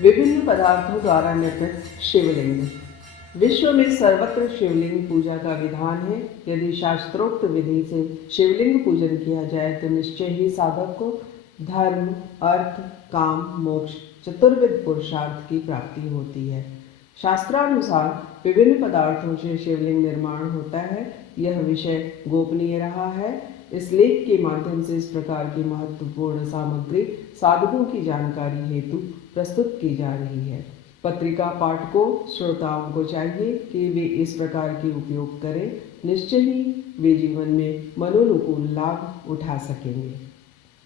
विभिन्न पदार्थों द्वारा निर्मित शिवलिंग। विश्व में सर्वत्र शिवलिंग पूजा का विधान है। यदि शास्त्रोक्त विधि से शिवलिंग पूजन किया जाए तो निश्चय ही साधक को धर्म, अर्थ, काम, मोक्ष चतुर्विध पुरुषार्थ की प्राप्ति होती है। शास्त्रानुसार विभिन्न पदार्थों से शिवलिंग निर्माण होता है। यह विषय गोपनीय रहा है। इस लेख के माध्यम से इस प्रकार की महत्वपूर्ण सामग्री साधकों की जानकारी हेतु प्रस्तुत की जा रही है। पत्रिका पाठकों श्रोताओं को चाहिए कि वे इस प्रकार के उपयोग करें। निश्चय ही वे जीवन में मनोनुकूल लाभ उठा सकेंगे।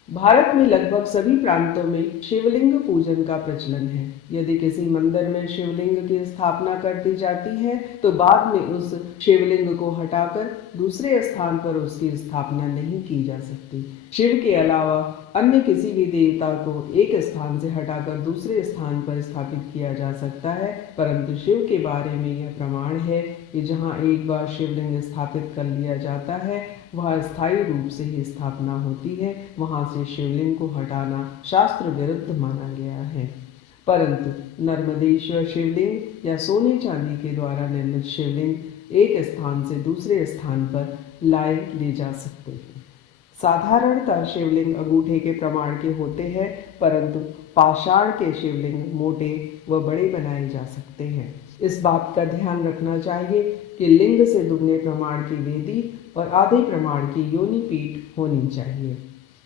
भारत में लगभग सभी प्रांतों में शिवलिंग पूजन का प्रचलन है। यदि किसी मंदिर में शिवलिंग की स्थापना कर दी जाती है तो बाद में उस शिवलिंग को हटाकर दूसरे स्थान पर उसकी स्थापना नहीं की जा सकती। शिव के अलावा अन्य किसी भी देवता को एक स्थान से हटाकर दूसरे स्थान पर स्थापित किया जा सकता है, परंतु शिव के बारे में यह प्रमाण है कि जहाँ एक बार शिवलिंग स्थापित कर लिया जाता है वह स्थायी रूप से ही स्थापना होती है। वहाँ से शिवलिंग को हटाना शास्त्र विरुद्ध माना गया है। परंतु नर्मदेश्वर शिवलिंग या सोने चांदी के द्वारा निर्मित शिवलिंग एक स्थान से दूसरे स्थान पर लाए ले जा सकते हैं। साधारणतः शिवलिंग अंगूठे के प्रमाण के होते हैं, परंतु पाषाण के शिवलिंग मोटे व बड़े बनाए जा सकते हैं। इस बात का ध्यान रखना चाहिए कि लिंग से दुगने प्रमाण की वेदी और आधे प्रमाण की योनि पीठ होनी चाहिए।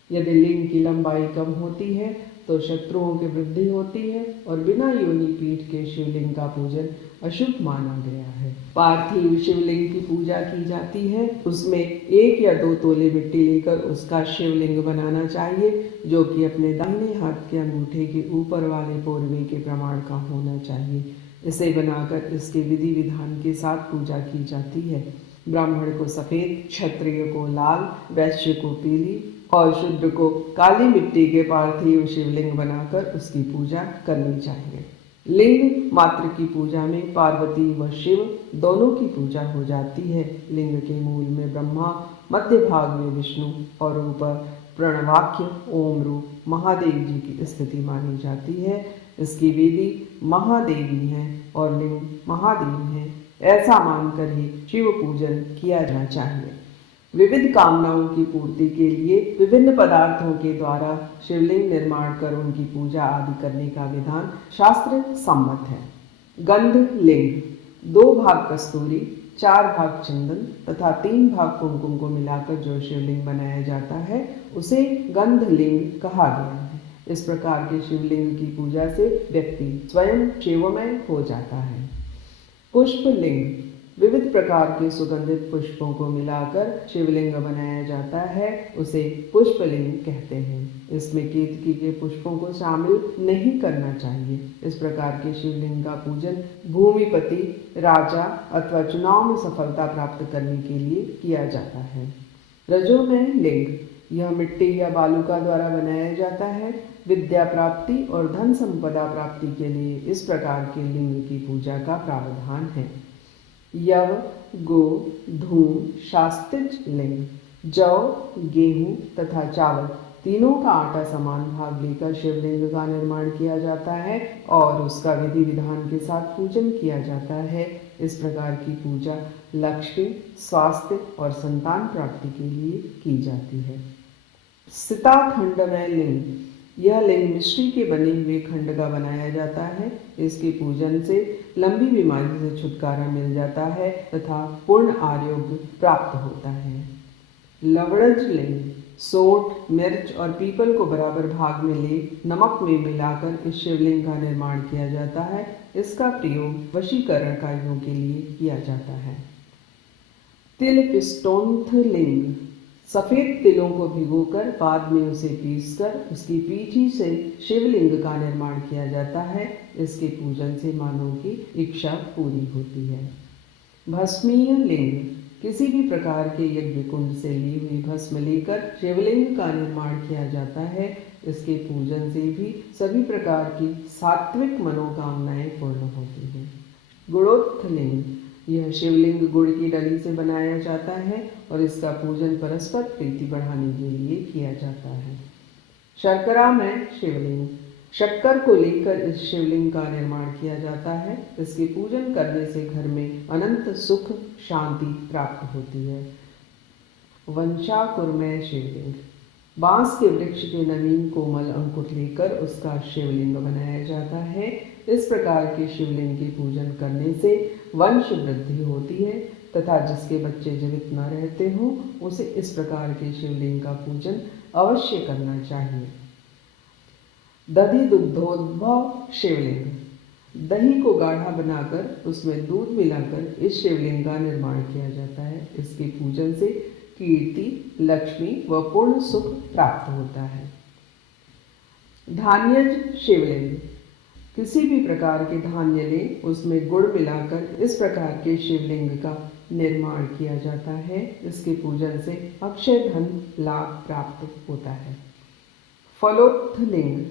यदि लिंग की लंबाई कम होती है तो शत्रुओं की वृद्धि होती है और बिना योनि पीठ के शिवलिंग का पूजन अशुभ माना गया है। पार्थिव शिवलिंग की पूजा की जाती है। उसमें 1 या 2 तोले मिट्टी लेकर उसका शिवलिंग बनाना चाहिए, जो कि अपने दाहिने हाथ के अंगूठे के ऊपर वाले पोरवे के प्रमाण का होना चाहिए। इसे बनाकर इसके विधि विधान के साथ पूजा की जाती है। ब्राह्मण को सफेद, क्षत्रिय को लाल, वैश्य को पीली और शूद्र को काली मिट्टी के पार्थिव शिवलिंग बनाकर उसकी पूजा करनी चाहिए। लिंग मात्र की पूजा में पार्वती व शिव दोनों की पूजा हो जाती है। लिंग के मूल में ब्रह्मा, मध्य भाग में विष्णु और ऊपर प्रणवाख्य ओम रूप महादेव जी की स्थिति मानी जाती है। इसकी वेदी महादेवी है और लिंग महादेव है। ऐसा मानकर ही शिव पूजन किया जाना चाहिए। विविध कामनाओं की पूर्ति के लिए विभिन्न पदार्थों के द्वारा शिवलिंग निर्माण कर उनकी पूजा आदि करने का विधान शास्त्र सम्मत है। गंध लिंग 2 भाग कस्तूरी, 4 भाग चंदन तथा 3 भाग कुमकुम को मिलाकर जो शिवलिंग बनाया जाता है उसे गंध लिंग कहा गया है। इस प्रकार के शिवलिंग की पूजा से व्यक्ति स्वयं शिवमय हो जाता है। पुष्प लिंग विविध प्रकार के सुगंधित पुष्पों को मिलाकर शिवलिंग बनाया जाता है, उसे पुष्पलिंग कहते हैं। इसमें केतकी के पुष्पों को शामिल नहीं करना चाहिए। इस प्रकार के शिवलिंग का पूजन भूमिपति, राजा अथवा चुनाव में सफलता प्राप्त करने के लिए किया जाता है। रजोमय लिंग यह मिट्टी या बालूका द्वारा बनाया जाता है। विद्या प्राप्ति और धन संपदा प्राप्ति के लिए इस प्रकार के लिंग की पूजा का प्रावधान है। यव, गो, धूम, शास्त्रिज लिंग जौ, गेहूं तथा चावल तीनों का आटा समान भाग लेकर शिवलिंग का निर्माण किया जाता है और उसका विधि विधान के साथ पूजन किया जाता है। इस प्रकार की पूजा लक्ष्मी, स्वास्थ्य और संतान प्राप्ति के लिए की जाती है। सीताखंडमय लिंग यह लिंग मिश्री के बने हुए खंड का बनाया जाता है। इसके पूजन से लंबी बीमारी से छुटकारा मिल जाता है तथा पूर्ण आरोग्य प्राप्त होता है। लवणज लिंग सोंठ, मिर्च और पीपल को बराबर भाग में ले नमक में मिलाकर इस शिवलिंग का निर्माण किया जाता है। इसका प्रयोग वशीकरण कार्यों के लिए किया जाता है। तिल पिस्टोंथ लिंग सफेद तिलों को भिगोकर बाद में उसे पीसकर उसकी पीठी से शिवलिंग का निर्माण किया जाता है। इसके पूजन से मानव की इच्छा पूरी होती है। भस्मीय लिंग किसी भी प्रकार के यज्ञ कुंड से ली हुई भस्म लेकर शिवलिंग का निर्माण किया जाता है। इसके पूजन से भी सभी प्रकार की सात्विक मनोकामनाएं पूर्ण होती हैं। गुणोत्थ लिंग यह शिवलिंग गुड़ की डली से बनाया जाता है और इसका पूजन परस्पर प्रीति बढ़ाने के लिए किया जाता है। शर्करा में शिवलिंग शक्कर को लेकर इस शिवलिंग का निर्माण किया जाता है। इसके पूजन करने से घर में अनंत सुख शांति प्राप्त होती है। वंशाकुरमय शिवलिंग। बांस के वृक्ष के नवीन कोमल अंकुर लेकर उसका शिवलिंग बनाया जाता है। इस प्रकार के शिवलिंग के पूजन करने से वंश वृद्धि होती है तथा जिसके बच्चे जीवित न रहते हों उसे इस प्रकार के शिवलिंग का पूजन अवश्य करना चाहिए। दधि दुग्धोद्भव शिवलिंग। दही को गाढ़ा बनाकर उसमें दूध मिलाकर इस शिवलिंग का निर्माण किया जाता है। इसके पूजन से कीर्ति, लक्ष्मी व पूर्ण सुख प्राप्त होता है। धान्यज शिवलिंग। किसी भी प्रकार के धान्य लें, उसमें गुड़ मिलाकर इस प्रकार के शिवलिंग का निर्माण किया जाता है। इसके पूजन से अक्षय धन लाभ प्राप्त होता है। फलोत्थलिंग।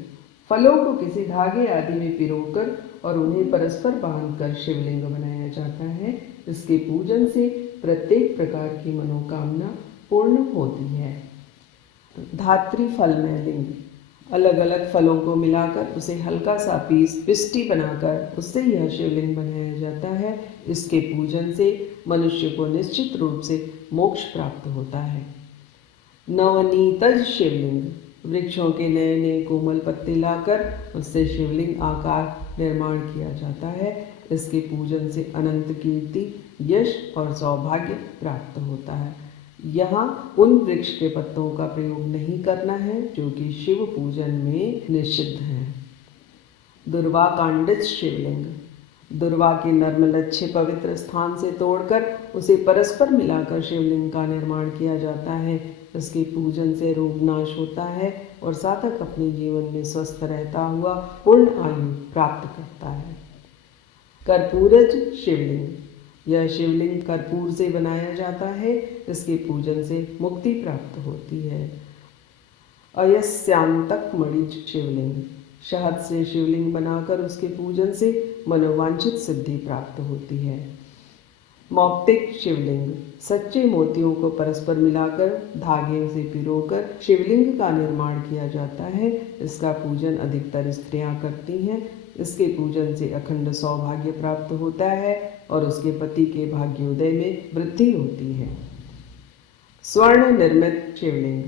फलों को किसी धागे आदि में पिरोकर और उन्हें परस्पर बांधकर शिवलिंग बनाया जाता है। इसके पूजन से प्रत्येक प्रकार की मनोकामना पूर्ण होती है। धात्री फलमय लिंग। अलग अलग फलों को मिलाकर उसे हल्का सा पिष्टी बनाकर उससे यह शिवलिंग बनाया जाता है। इसके पूजन से मनुष्य को निश्चित रूप से मोक्ष प्राप्त होता है। नवनीतज शिवलिंग। वृक्षों के नए नए कोमल पत्ते लाकर उससे शिवलिंग आकार निर्माण किया जाता है। इसके पूजन से अनंत कीर्ति, यश और सौभाग्य प्राप्त होता है। यहाँ उन वृक्ष के पत्तों का प्रयोग नहीं करना है जो कि शिव पूजन में निषिद्ध हैं। दुर्वा कांडित शिवलिंग। दुर्वा के नर्मलच्छे पवित्र स्थान से तोड़कर उसे परस्पर मिलाकर शिवलिंग का निर्माण किया जाता है। इसके पूजन से रोग नाश होता है और साधक अपने जीवन में स्वस्थ रहता हुआ पूर्ण आयु प्राप्त करता है। कर्पूरज शिवलिंग। यह शिवलिंग कर्पूर से बनाया जाता है। इसके पूजन से मुक्ति प्राप्त होती है। अयस्यांतक मणिज शिवलिंग। शहद से शिवलिंग बनाकर उसके पूजन से मनोवांछित सिद्धि प्राप्त होती है। मौक्तिक शिवलिंग। सच्चे मोतियों को परस्पर मिलाकर धागे से पिरोकर शिवलिंग का निर्माण किया जाता है। इसका पूजन अधिकतर स्त्रियां करती हैं। इसके पूजन से अखंड सौभाग्य प्राप्त होता है और उसके पति के भाग्योदय में वृद्धि होती है। स्वर्ण निर्मित शिवलिंग।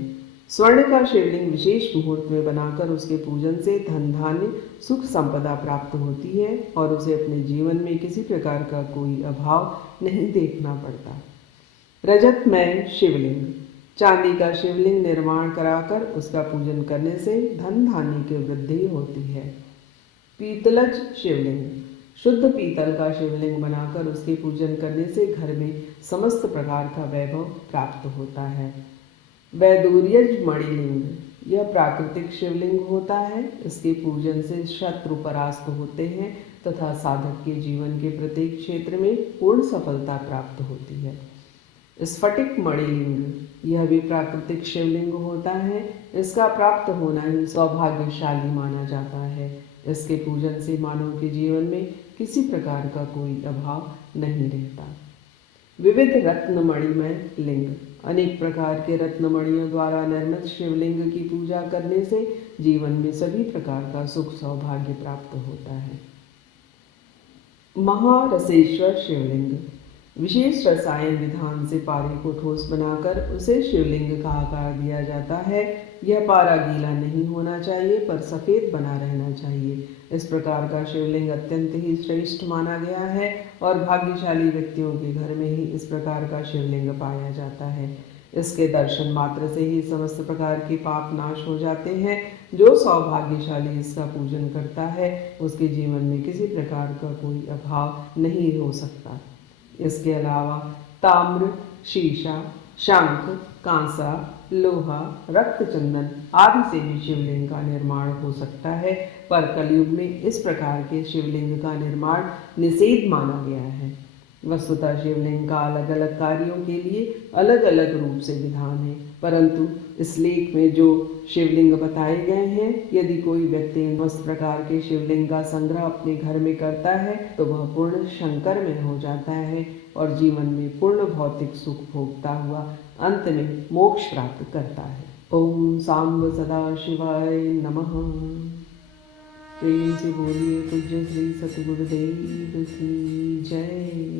स्वर्ण का शिवलिंग विशेष मुहूर्त में बनाकर उसके पूजन से धन धान्य सुख संपदा प्राप्त होती है और उसे अपने जीवन में किसी प्रकार का कोई अभाव नहीं देखना पड़ता। रजतमय शिवलिंग। चांदी का शिवलिंग निर्माण कराकर उसका पूजन करने से धन धान्य की वृद्धि होती है। पीतलज शिवलिंग। शुद्ध पीतल का शिवलिंग बनाकर उसके पूजन करने से घर में समस्त प्रकार का वैभव प्राप्त होता है। वैदूर्यज मणिलिंग। यह प्राकृतिक शिवलिंग होता है। इसके पूजन से शत्रु परास्त होते हैं तथा साधक के जीवन के प्रत्येक क्षेत्र में पूर्ण सफलता प्राप्त होती है। स्फटिक मणिलिंग। यह भी प्राकृतिक शिवलिंग होता है। इसका प्राप्त होना ही सौभाग्यशाली माना जाता है। इसके पूजन से मानव के जीवन में किसी प्रकार का कोई अभाव नहीं रहता। विविध रत्नमणिमय लिंग। अनेक प्रकार के रत्नमणियों द्वारा निर्मित शिवलिंग की पूजा करने से जीवन में सभी प्रकार का सुख सौभाग्य प्राप्त होता है। महारसेश्वर शिवलिंग। विशेष रसायन विधान से पारे को ठोस बनाकर उसे शिवलिंग का आकार दिया जाता है। यह पारा गीला नहीं होना चाहिए पर सफ़ेद बना रहना चाहिए। इस प्रकार का शिवलिंग अत्यंत ही श्रेष्ठ माना गया है और भाग्यशाली व्यक्तियों के घर में ही इस प्रकार का शिवलिंग पाया जाता है। इसके दर्शन मात्र से ही समस्त प्रकार के पाप नाश हो जाते हैं। जो सौभाग्यशाली इसका पूजन करता है उसके जीवन में किसी प्रकार का कोई अभाव नहीं हो सकता। इसके अलावा ताम्र, शीशा, शंख, कांसा, लोहा, रक्तचंदन आदि से भी शिवलिंग का निर्माण हो सकता है पर कलयुग में इस प्रकार के शिवलिंग का निर्माण निषेध माना गया है। वस्तुतः शिवलिंग का अलग अलग कार्यों के लिए अलग अलग रूप से विधान है, परंतु इस लेख में जो शिवलिंग बताए गए हैं, यदि कोई व्यक्ति उस प्रकार के शिवलिंग का संग्रह अपने घर में करता है तो वह पूर्ण शंकर में हो जाता है और जीवन में पूर्ण भौतिक सुख भोगता हुआ अंत में मोक्ष प्राप्त करता है। ओम सांब सदा शिवाय नमः। प्रेम से बोलिए पूज्य श्री सतगुरुदेव की जय।